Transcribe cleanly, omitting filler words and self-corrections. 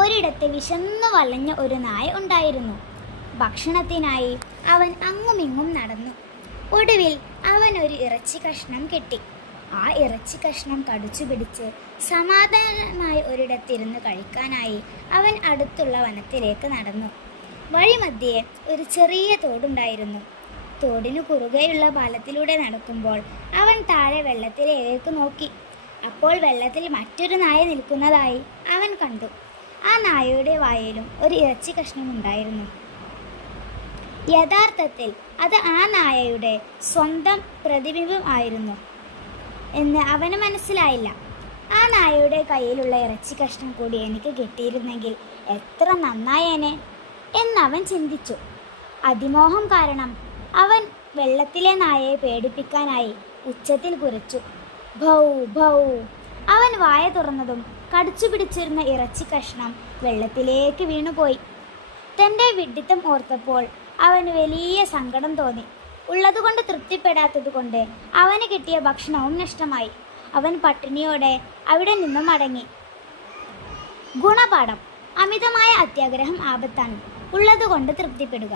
ഒരിടത്ത് വിശന്നു വലഞ്ഞ ഒരു നായ ഉണ്ടായിരുന്നു. ഭക്ഷണത്തിനായി അവൻ അങ്ങുമിങ്ങും നടന്നു. ഒടുവിൽ അവൻ ഒരു ഇറച്ചി കഷ്ണം കിട്ടി. ആ ഇറച്ചി കഷ്ണം കടിച്ചു പിടിച്ച് സമാധാനമായി ഒരിടത്തിരുന്ന് കഴിക്കാനായി അവൻ അടുത്തുള്ള വനത്തിലേക്ക് നടന്നു. വഴിമധ്യേ ഒരു ചെറിയ തോടുണ്ടായിരുന്നു. തോടിനു കുറുകെയുള്ള പാലത്തിലൂടെ നടക്കുമ്പോൾ അവൻ താഴെ വെള്ളത്തിലേക്ക് നോക്കി. അപ്പോൾ വെള്ളത്തിൽ മറ്റൊരു നായ നിൽക്കുന്നതായി അവൻ കണ്ടു. ആ നായയുടെ വായിലും ഒരു ഇറച്ചി കഷ്ണം ഉണ്ടായിരുന്നു. യഥാർത്ഥത്തിൽ അത് ആ നായയുടെ സ്വന്തം പ്രതിബിംബം ആയിരുന്നു എന്ന് അവന് മനസ്സിലായില്ല. ആ നായയുടെ കയ്യിലുള്ള ഇറച്ചി കഷ്ണം കൂടി എനിക്ക് കിട്ടിയിരുന്നെങ്കിൽ എത്ര നന്നായേനെ എന്നവൻ ചിന്തിച്ചു. അതിമോഹം കാരണം അവൻ വെള്ളത്തിലെ നായയെ പേടിപ്പിക്കാനായി ഉച്ചത്തിൽ കുരച്ചു. ഭൗ ഭൗ. അവൻ വായ തുറന്നതും കടിച്ചു പിടിച്ചിരുന്ന ഇറച്ചി കഷ്ണം വെള്ളത്തിലേക്ക് വീണുപോയി. തൻ്റെ വിഡ്ഢിത്തം ഓർത്തപ്പോൾ അവന് വലിയ സങ്കടം തോന്നി. ഉള്ളതുകൊണ്ട് തൃപ്തിപ്പെടാത്തതുകൊണ്ട് അവന് കിട്ടിയ ഭക്ഷണവും നഷ്ടമായി. അവൻ പട്ടിണിയോടെ അവിടെ നിന്നും മടങ്ങി. ഗുണപാഠം: അമിതമായ അത്യാഗ്രഹം ആപത്താണ്. ഉള്ളതുകൊണ്ട് തൃപ്തിപ്പെടുക.